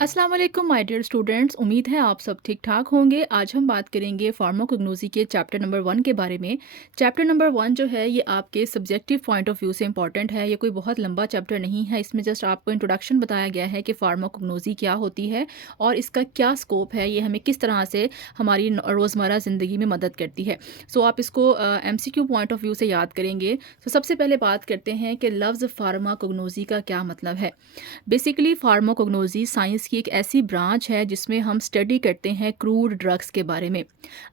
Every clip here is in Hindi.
अस्सलाम वालेकुम माय डियर स्टूडेंट्स। उम्मीद है आप सब ठीक ठाक होंगे। आज हम बात करेंगे फार्माकोग्नोसी के चैप्टर नंबर 1 के बारे में। चैप्टर नंबर 1 जो है ये आपके सब्जेक्टिव पॉइंट ऑफ व्यू से इंपॉर्टेंट है। ये कोई बहुत लंबा चैप्टर नहीं है। इसमें जस्ट आपको इंट्रोडक्शन बताया गया है कि फार्माकोग्नोसी क्या होती है और इसका क्या स्कोप है, ये हमें किस तरह से हमारी रोज़मर्रा ज़िंदगी में मदद करती है। सो आप इसको MCQ पॉइंट ऑफ व्यू से याद करेंगे। तो सबसे पहले बात करते हैं कि लफ्ज़ फार्माकोग्नोसी का क्या मतलब है। बेसिकली फार्माकोग्नोसी साइंस की एक ऐसी ब्रांच है जिसमें हम स्टडी करते हैं क्रूड ड्रग्स के बारे में।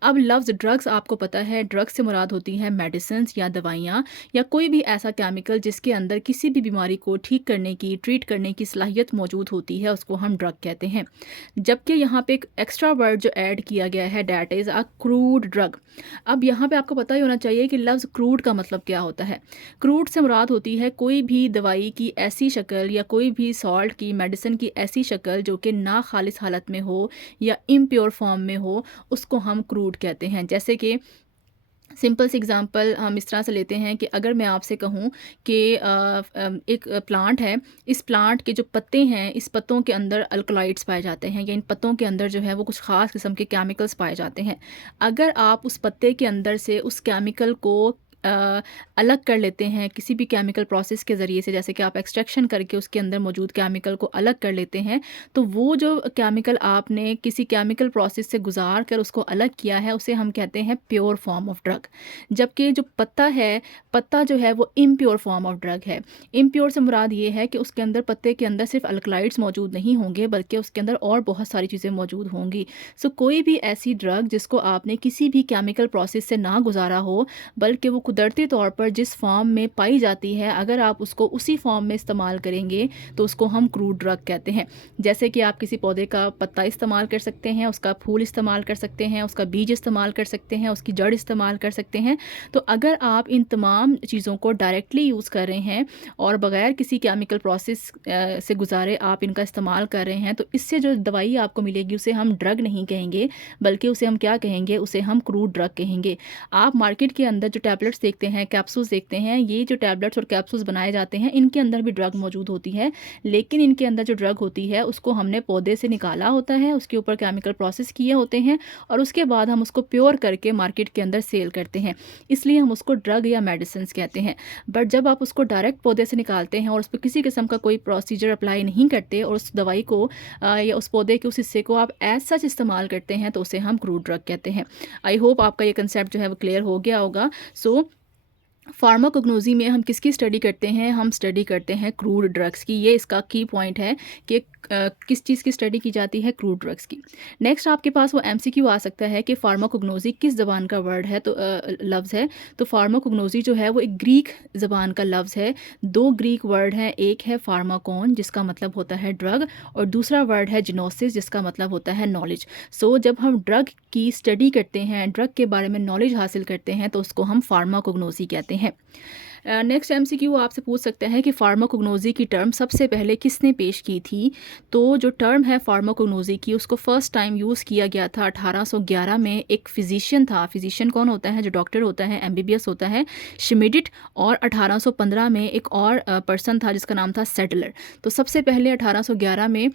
अब लफ्ज़ ड्रग्स आपको पता है, ड्रग्स से मुराद होती हैं मेडिसिन या दवाइयाँ या कोई भी ऐसा केमिकल जिसके अंदर किसी भी बीमारी को ठीक करने की, ट्रीट करने की सलाहियत मौजूद होती है, उसको हम ड्रग कहते हैं। जबकि यहाँ पे एक एक्स्ट्रा वर्ड जो ऐड किया गया है, that is a crude drug. अब यहाँ पे आपको पता ही होना चाहिए कि लफ्ज़ क्रूड का मतलब क्या होता है। क्रूड से मुराद होती है कोई भी दवाई की ऐसी शक्ल या कोई भी सॉल्ट की, मेडिसिन की ऐसी शक्ल जो कि ना खालिस हालत में हो या इम्प्योर फॉर्म में हो, उसको हम क्रूड कहते हैं। जैसे कि सिंपल सी एग्जांपल हम इस तरह से लेते हैं कि अगर मैं आपसे कहूँ कि एक प्लांट है, इस प्लांट के जो पत्ते हैं, इस पत्तों के अंदर अल्कलॉइड्स पाए जाते हैं या इन पत्तों के अंदर जो है वो कुछ ख़ास किस्म के केमिकल्स पाए जाते हैं। अगर आप उस पत्ते के अंदर से उस केमिकल को अलग कर लेते हैं किसी भी केमिकल प्रोसेस के ज़रिए से, जैसे कि आप एक्सट्रैक्शन करके उसके अंदर मौजूद केमिकल को अलग कर लेते हैं, तो वो जो केमिकल आपने किसी केमिकल प्रोसेस से गुजार कर उसको अलग किया है, उसे हम कहते हैं प्योर फॉर्म ऑफ ड्रग। जबकि जो पत्ता है, पत्ता जो है वो इम्प्योर फॉर्म ऑफ ड्रग है। इम्प्योर से मुराद ये है कि उसके अंदर, पत्ते के अंदर सिर्फ अल्कलाइड्स मौजूद नहीं होंगे बल्कि उसके अंदर और बहुत सारी चीज़ें मौजूद होंगी। सो कोई भी ऐसी ड्रग जिसको आपने किसी भी केमिकल प्रोसेस से ना गुजारा हो, बल्कि वो कुदरती तौर पर जिस फॉर्म में पाई जाती है, अगर आप उसको उसी फॉर्म में इस्तेमाल करेंगे तो उसको हम क्रूड ड्रग कहते हैं। जैसे कि आप किसी पौधे का पत्ता इस्तेमाल कर सकते हैं, उसका फूल इस्तेमाल कर सकते हैं, उसका बीज इस्तेमाल कर सकते हैं, उसकी जड़ इस्तेमाल कर सकते हैं। तो अगर आप इन तमाम चीज़ों को डायरेक्टली यूज़ कर रहे हैं और बग़ैर किसी केमिकल प्रोसेस से गुजारे आप इनका इस्तेमाल कर रहे हैं, तो इससे जो दवाई आपको मिलेगी उसे हम ड्रग नहीं कहेंगे, बल्कि उसे हम क्या कहेंगे, उसे हम क्रूड ड्रग कहेंगे। आप मार्केट के अंदर जो टैबलेट्स देखते हैं, कैप्सूल्स देखते हैं, ये जो टैबलेट्स और कैप्सूल्स बनाए जाते हैं, इनके अंदर भी ड्रग मौजूद होती है। लेकिन इनके अंदर जो ड्रग होती है उसको हमने पौधे से निकाला होता है, उसके ऊपर केमिकल प्रोसेस किए होते हैं और उसके बाद हम उसको प्योर करके मार्केट के अंदर सेल करते हैं। इसलिए हम उसको ड्रग या मेडिसिन कहते हैं। बट जब आप उसको डायरेक्ट पौधे से निकालते हैं और उस पर किसी किस्म का कोई प्रोसीजर अप्लाई नहीं करते और उस दवाई को या उस पौधे के उस हिस्से को आप एज सच इस्तेमाल करते हैं, तो उसे हम क्रूड ड्रग कहते हैं। आई होप आपका ये कंसेप्ट जो है वो क्लियर हो गया होगा। सो फार्माकोग्नोसी में हम किसकी स्टडी करते हैं? हम स्टडी करते हैं क्रूड ड्रग्स की। ये इसका की पॉइंट है कि किस चीज़ की स्टडी की जाती है? क्रूड ड्रग्स की। नेक्स्ट आपके पास वो MCQ आ सकता है कि फार्माकोग्नोसी किस ज़बान का वर्ड है, तो लफ्ज़ है। तो फार्माकोग्नोसी जो है वो एक ग्रीक ज़बान का लफ्ज़ है। 2 ग्रीक वर्ड हैं, एक है फार्माकोन जिसका मतलब होता है ड्रग और दूसरा वर्ड है जिनोसिस जिसका मतलब होता है नॉलेज। सो जब हम ड्रग की स्टडी करते हैं, ड्रग के बारे में नॉलेज हासिल करते हैं, तो उसको हम फार्माकोग्नोसी कहते हैं। नेक्स्ट MCQ आपसे पूछ सकता है कि फार्माकोग्नोसी की टर्म सबसे पहले किसने पेश की थी? तो जो टर्म है फार्माकोग्नोसी की, उसको फर्स्ट टाइम यूज़ किया गया था 1811 में। एक फ़िज़िशियन था, फ़िज़िशियन कौन होता है? जो डॉक्टर होता है, MBBS होता है, श्मिडिट। और 1815 में एक और पर्सन था जिसका नाम था सेडलर। तो सबसे पहले 1811 में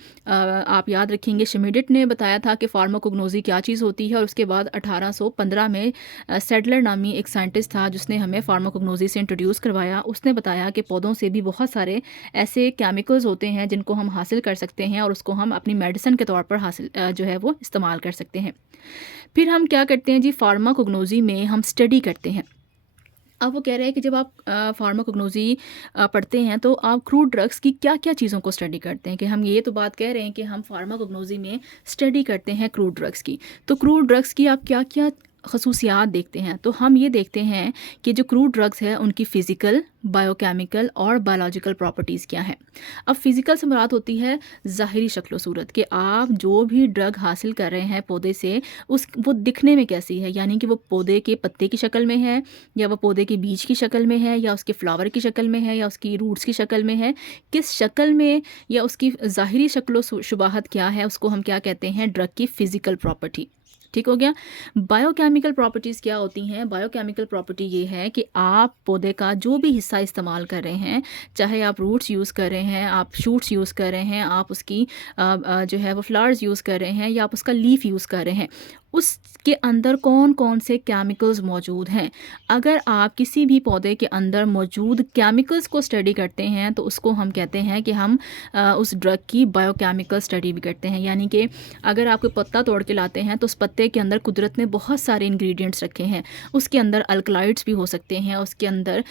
आप याद रखेंगे श्मिडिट ने बताया था कि फार्माकोग्नोसी क्या चीज़ होती है और उसके बाद 1815 में सेडलर नामी एक साइंटिस्ट था जिसने हमें फार्माकोग्नोसी से इंट्रोड्यूस करवाया। उसने बताया कि पौधों से भी बहुत सारे ऐसे केमिकल्स होते हैं जिनको हम हासिल कर सकते हैं और उसको हम अपनी मेडिसिन के तौर पर हासिल जो है वो इस्तेमाल कर सकते हैं। फिर हम क्या करते हैं जी, फार्माकोग्नोसी में हम स्टडी करते हैं। अब वो कह रहे हैं कि जब आप फार्माकोग्नोसी पढ़ते हैं तो आप क्रूड ड्रग्स की क्या-क्या चीज़ों को स्टडी करते हैं, कि हम ये तो बात कह रहे हैं कि हम फार्माकोग्नोसी में स्टडी करते हैं क्रूड ड्रग्स की। तो क्रूड ड्रग्स की आप क्या-क्या खसूसियात देखते हैं? तो हम ये देखते हैं कि जो क्रूड ड्रग्स है उनकी फ़िज़िकल, बायोकेमिकल और बायोलॉजिकल प्रॉपर्टीज़ क्या हैं। अब फ़िज़िकल से मुराद होती है ज़ाहिरी शक्ल सूरत, कि आप जो भी ड्रग हासिल कर रहे हैं पौधे से, उस वो दिखने में कैसी है, यानी कि वो पौधे के पत्ते की शक्ल में है या वो पौधे के बीज की शक्ल में है या उसके फ्लावर की शक्ल में है या उसकी रूट्स की शक्ल में है, किस शक्ल में या उसकी ज़ाहिरी शक्ल व शुबाहत क्या है, उसको हम क्या कहते हैं? ड्रग की फ़िज़िकल प्रॉपर्टी। ठीक हो गया। बायोकेमिकल प्रॉपर्टीज़ क्या होती हैं? बायोकेमिकल प्रॉपर्टी ये है कि आप पौधे का जो भी हिस्सा इस्तेमाल कर रहे हैं, चाहे आप रूट्स यूज़ कर रहे हैं, आप शूट्स यूज़ कर रहे हैं, आप उसकी जो है वो फ्लावर्स यूज़ कर रहे हैं या आप उसका लीफ यूज़ कर रहे हैं, उसके अंदर कौन-कौन से केमिकल्स मौजूद हैं। अगर आप किसी भी पौधे के अंदर मौजूद केमिकल्स को स्टडी करते हैं, तो उसको हम कहते हैं कि हम उस ड्रग की बायोकेमिकल स्टडी भी करते हैं। यानी कि अगर आप कोई पत्ता तोड़ के लाते हैं, तो उस पत्ते के अंदर कुदरत ने बहुत सारे इंग्रेडिएंट्स रखे हैं। उसके अंदर अल्कलॉइड्स भी हो सकते हैं, उसके अंदर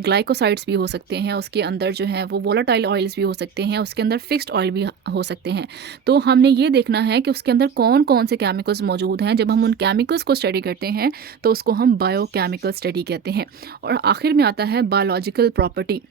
ग्लाइकोसाइड्स भी हो सकते हैं, उसके अंदर जो है वो वोलेटाइल ऑयल्स भी हो सकते हैं, उसके अंदर फिक्स्ड ऑयल भी हो सकते हैं। तो हमने ये देखना है कि उसके अंदर कौन-कौन से केमिकल्स मौजूद हैं। जब हम उन केमिकल्स को स्टडी करते हैं, तो उसको हम बायोकेमिकल स्टडी कहते हैं। और आखिर में आता है बायोलॉजिकल प्रॉपर्टी।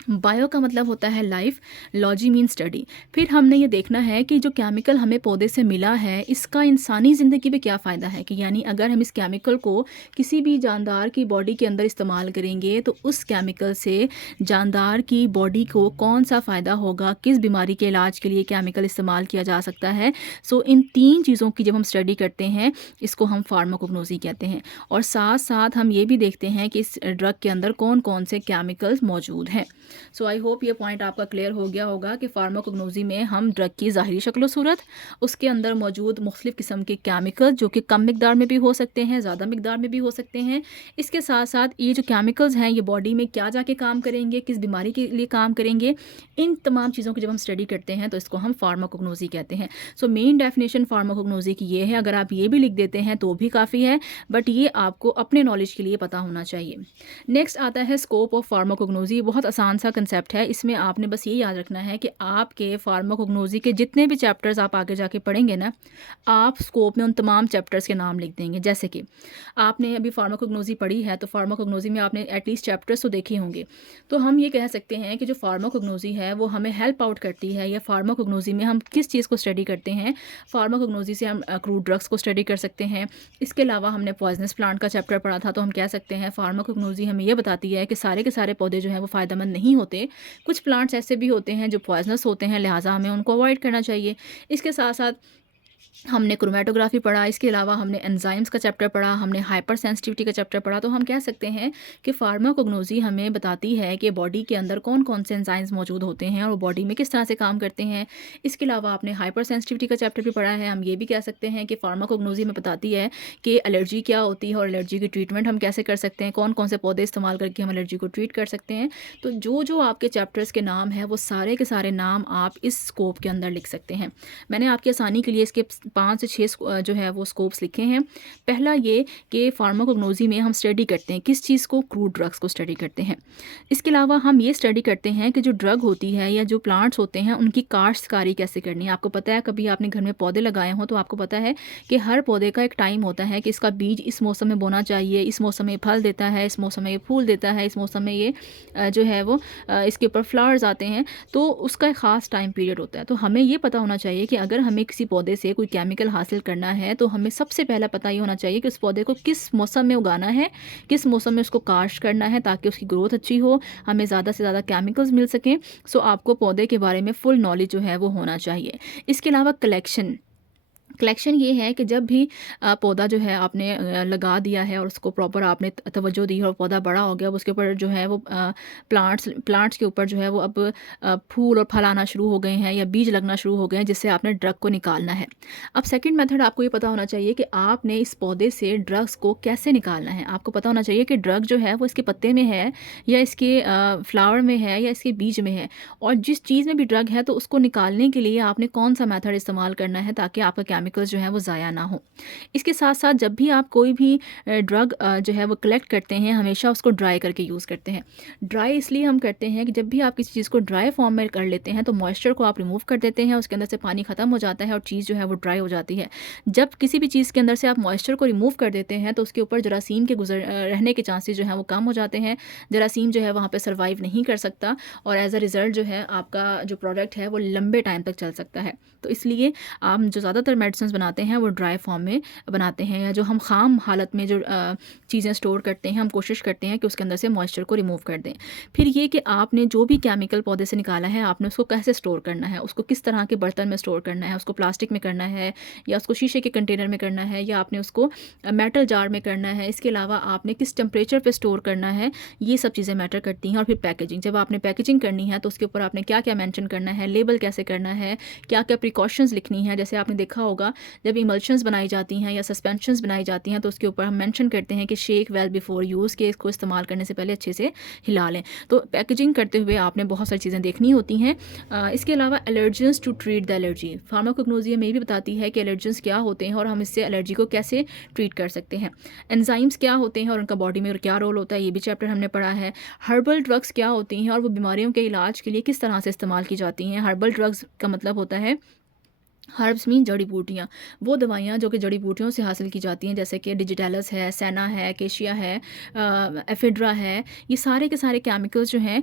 बायो का मतलब होता है लाइफ, लॉजी मीन स्टडी। फिर हमने ये देखना है कि जो केमिकल हमें पौधे से मिला है, इसका इंसानी ज़िंदगी पे क्या फ़ायदा है, कि यानी अगर हम इस केमिकल को किसी भी जानदार की बॉडी के अंदर इस्तेमाल करेंगे, तो उस केमिकल से जानदार की बॉडी को कौन सा फ़ायदा होगा, किस बीमारी के इलाज के लिए केमिकल इस्तेमाल किया जा सकता है। सो इन 3 चीज़ों की जब हम स्टडी करते हैं, इसको हम फार्माकोग्नोसी कहते हैं। और साथ साथ हम ये भी देखते हैं कि इस ड्रग के अंदर कौन कौन से केमिकल्स मौजूद हैं। सो आई होप ये पॉइंट आपका क्लियर हो गया होगा कि फार्माकोग्नोसी में हम ड्रग की ज़ाहिरी शक्ल सूरत, उसके अंदर मौजूद मुख्तलिफ़ किस्म के केमिकल जो कि कम मिकदार में भी हो सकते हैं, ज़्यादा मिकदार में भी हो सकते हैं। इसके साथ साथ ये जो केमिकल्स हैं, ये बॉडी में क्या जाके काम करेंगे, किस बीमारी के लिए काम करेंगे, इन तमाम चीज़ों की जब हम स्टडी करते हैं, तो इसको हम फार्माकोग्नोसी कहते हैं। सो मेन डेफिनेशन फार्माकोग्नोसी की ये है, अगर आप ये भी लिख देते हैं तो भी काफ़ी है, बट ये आपको अपने नॉलेज के लिए पता होना चाहिए। नेक्स्ट आता है स्कोप ऑफ फार्माकोग्नोसी। बहुत आसान सा कंसेप्ट है। इसमें आपने बस ये याद रखना है कि आपके फार्माकोग्नोसी के जितने भी चैप्टर्स आप आगे जाके पढ़ेंगे ना, आप स्कोप में उन तमाम चैप्टर्स के नाम लिख देंगे। जैसे कि आपने अभी फार्माकोग्नोसी पढ़ी है, तो फार्माकोग्नोसी में आपने एटलीस्ट चैप्टर्स तो देखे होंगे। तो हम ये कह सकते हैं कि जो फार्माकोग्नोसी है वो हमें हेल्प आउट करती है, या फार्माकोग्नोसी में हम किस चीज़ को स्टडी करते हैं। फार्माकोग्नोसी से हम क्रूड ड्रग्स को स्टडी कर सकते हैं। इसके अलावा हमने पॉइजनस प्लांट का चैप्टर पढ़ा था, तो हम कह सकते हैं फार्माकोग्नोसी हमें ये बताती है कि सारे के सारे पौधे जो हैं वो फ़ायदेमंद नहीं होते। कुछ प्लांट्स ऐसे भी होते हैं जो पॉइजनस होते हैं, लिहाजा हमें उनको अवॉइड करना चाहिए। इसके साथ साथ हमने क्रोमेटोग्राफी पढ़ा, इसके अलावा हमने एंजाइम्स का चैप्टर पढ़ा, हमने हाइपर सेंसिटिविटी का चैप्टर पढ़ा। तो हम कह सकते हैं कि फार्माकोग्नोसी हमें बताती है कि बॉडी के अंदर कौन कौन से एंजाइम्स मौजूद होते हैं और वो बॉडी में किस तरह से काम करते हैं। इसके अलावा आपने हाइपर सेंसिटिविटी का चैप्टर भी पढ़ा है। हम ये भी कह सकते हैं कि फार्माकोग्नोसी में बताती है कि एलर्जी क्या होती है और एलर्जी की ट्रीटमेंट हम कैसे कर सकते हैं, कौन कौन से पौधे इस्तेमाल करके हम एलर्जी को ट्रीट कर सकते हैं। तो जो जो आपके चैप्टर्स के नाम हैं, वो सारे के सारे नाम आप इस स्कोप के अंदर लिख सकते हैं। मैंने आपकी आसानी के लिए इसके 5 से 6 जो है वो स्कोप्स लिखे हैं। पहला ये कि फार्माकोग्नोसी में हम स्टडी करते हैं किस चीज़ को, क्रूड ड्रग्स को स्टडी करते हैं। इसके अलावा हम ये स्टडी करते हैं कि जो ड्रग होती है या जो प्लांट्स होते हैं उनकी काश्तकारी कैसे करनी है। आपको पता है, कभी आपने घर में पौधे लगाए हों तो आपको पता है कि हर पौधे का एक टाइम होता है कि इसका बीज इस मौसम में बोना चाहिए, इस मौसम में फल देता है, इस मौसम में ये फूल देता है, इस मौसम में ये जो है वो इसके ऊपर फ्लावर्स आते हैं। तो उसका एक ख़ास टाइम पीरियड होता है। तो हमें ये पता होना चाहिए कि अगर हमें किसी पौधे से कोई केमिकल हासिल करना है, तो हमें सबसे पहला पता ये होना चाहिए कि उस पौधे को किस मौसम में उगाना है, किस मौसम में उसको काश्त करना है, ताकि उसकी ग्रोथ अच्छी हो, हमें ज़्यादा से ज़्यादा केमिकल्स मिल सकें। सो आपको पौधे के बारे में फुल नॉलेज जो है वो होना चाहिए। इसके अलावा कलेक्शन ये है कि जब भी पौधा जो है आपने लगा दिया है और उसको प्रॉपर आपने तवज्जो दी और पौधा बड़ा हो गया, अब उसके ऊपर जो है वो प्लांट्स के ऊपर जो है वो अब फूल और फल आना शुरू हो गए हैं या बीज लगना शुरू हो गए हैं, जिससे आपने ड्रग को निकालना है। अब सेकंड मेथड आपको ये पता होना चाहिए कि आपने इस पौधे से ड्रग्स को कैसे निकालना है। आपको पता होना चाहिए कि ड्रग जो है वो इसके पत्ते में है या इसके फ्लावर में है या इसके बीज में है, और जिस चीज़ में भी ड्रग है तो उसको निकालने के लिए आपने कौन सा मेथड इस्तेमाल करना है ताकि आपका केमिकल्स जो है वो ज़ाया ना हो। इसके साथ साथ जब भी आप कोई भी ड्रग जो है वो कलेक्ट करते हैं, हमेशा उसको ड्राई करके यूज़ करते हैं। ड्राई इसलिए हम करते हैं कि जब भी आप किसी चीज़ को ड्राई फॉर्म में कर लेते हैं तो मॉइस्चर को आप रिमूव कर देते हैं, उसके अंदर से पानी ख़त्म हो जाता है और चीज़ जो है वो ड्राई हो जाती है। जब किसी भी चीज़ के अंदर से आप मॉइस्चर को रिमूव कर देते हैं तो उसके ऊपर जरासीम के रहने के चांसेस जो हैं वो कम हो जाते हैं। जरासीम जो है वहाँ पे सर्वाइव नहीं कर सकता और एज अ रिज़ल्ट जो है आपका जो प्रोडक्ट है वो लंबे टाइम तक चल सकता है। तो इसलिए आप जो ज़्यादातर मेडिसिन्स बनाते हैं वो ड्राई फॉर्म में बनाते हैं, या जो हम ख़ाम हालत में जो चीज़ें स्टोर करते हैं हम कोशिश करते हैं कि उसके अंदर से मॉइस्चर को रिमूव कर दें। फिर ये कि आपने जो भी केमिकल पौधे से निकाला है आपने उसको कैसे स्टोर करना है, उसको किस तरह के बर्तन में स्टोर करना है, उसको प्लास्टिक में करना है या उसको शीशे के कंटेनर में करना है या आपने उसको मेटल जार में करना है। इसके अलावा आपने किस टेम्परेचर पे स्टोर करना है, ये सब चीज़ें मैटर करती हैं। और फिर पैकेजिंग, जब आपने पैकेजिंग करनी है तो उसके ऊपर आपने क्या क्या मेंशन करना है, लेबल कैसे करना है, क्या क्या प्रिकॉशंस लिखनी है। जैसे आपने देखा होगा जब इमल्शंस बनाई जाती हैं या सस्पेंशंस बनाई जाती हैं तो उसके ऊपर हम मेंशन करते हैं कि शेक वेल बिफोर यूज़, के इसको इस्तेमाल करने से पहले अच्छे से हिला लें। तो पैकेजिंग करते हुए आपने बहुत सारी चीज़ें देखनी होती हैं। इसके अलावा allergens to treat the allergy, फार्माकोग्नोसिया में भी बताती है कि एलर्जेंस क्या होते हैं और हम इससे एलर्जी को कैसे ट्रीट कर सकते हैं। एंजाइम्स क्या होते हैं और उनका बॉडी में क्या रोल होता है, ये भी चैप्टर हमने पढ़ा है। हर्बल ड्रग्स क्या होती हैं और वो बीमारियों के इलाज के लिए किस तरह से इस्तेमाल की जाती हैं। हर्बल ड्रग्स का मतलब होता है, हर्ब्स मीन जड़ी बूटियाँ, वो दवाइयाँ जो कि जड़ी बूटियों से हासिल की जाती हैं, जैसे कि डिजिटेलस है, सेना है, अकेशिया है, एफिड्रा है। ये सारे के सारे केमिकल्स जो हैं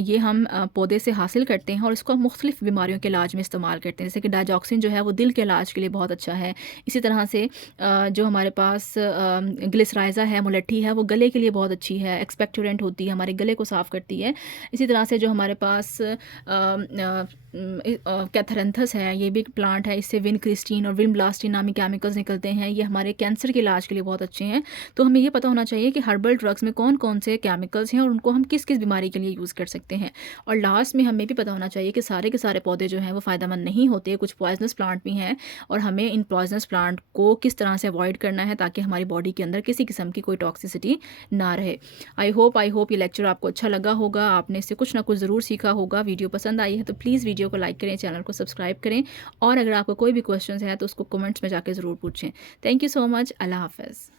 ये हम पौधे से हासिल करते हैं और इसको हम मुख्तलिफ़ बीमारियों के इलाज में इस्तेमाल करते हैं। जैसे कि डायजॉक्सिन जो है वो दिल के इलाज के लिए बहुत अच्छा है। इसी तरह से जो हमारे पास ग्लिसराइज़ा है, मुलट्ठी है, वो गले के लिए बहुत अच्छी है, एक्सपेक्टोरेंट होती है, हमारे गले को साफ़ करती है। इसी तरह से जो हमारे पास कैथरंथस है, ये भी एक प्लांट है, इससे विनक्रिस्टीन और विनब्लास्टीन नामी केमिकल्स निकलते हैं, ये हमारे कैंसर के इलाज के लिए बहुत अच्छे हैं। तो हमें ये पता होना चाहिए कि हर्बल ड्रग्स में कौन कौन से केमिकल्स हैं और उनको हम किस किस बीमारी के लिए यूज़ कर सकते हैं। और लास्ट में हमें भी पता होना चाहिए कि सारे के सारे पौधे जो हैं वो फ़ायदेमंद नहीं होते, कुछ पॉइजनस प्लांट भी हैं और हमें इन पॉइजनस प्लांट को किस तरह से अवॉइड करना है ताकि हमारी बॉडी के अंदर किसी किस्म की कोई टॉक्सिसिटी ना रहे। आई होप ये लेक्चर आपको अच्छा लगा होगा, आपने इससे कुछ ना कुछ ज़रूर सीखा होगा। वीडियो पसंद आई है तो प्लीज़ वीडियो को लाइक करें, चैनल को सब्सक्राइब करें और अगर आपको कोई भी क्वेश्चंस है तो उसको कमेंट्स में जाके ज़रूर पूछें। Thank you so much. अल्लाह हाफ़िज़।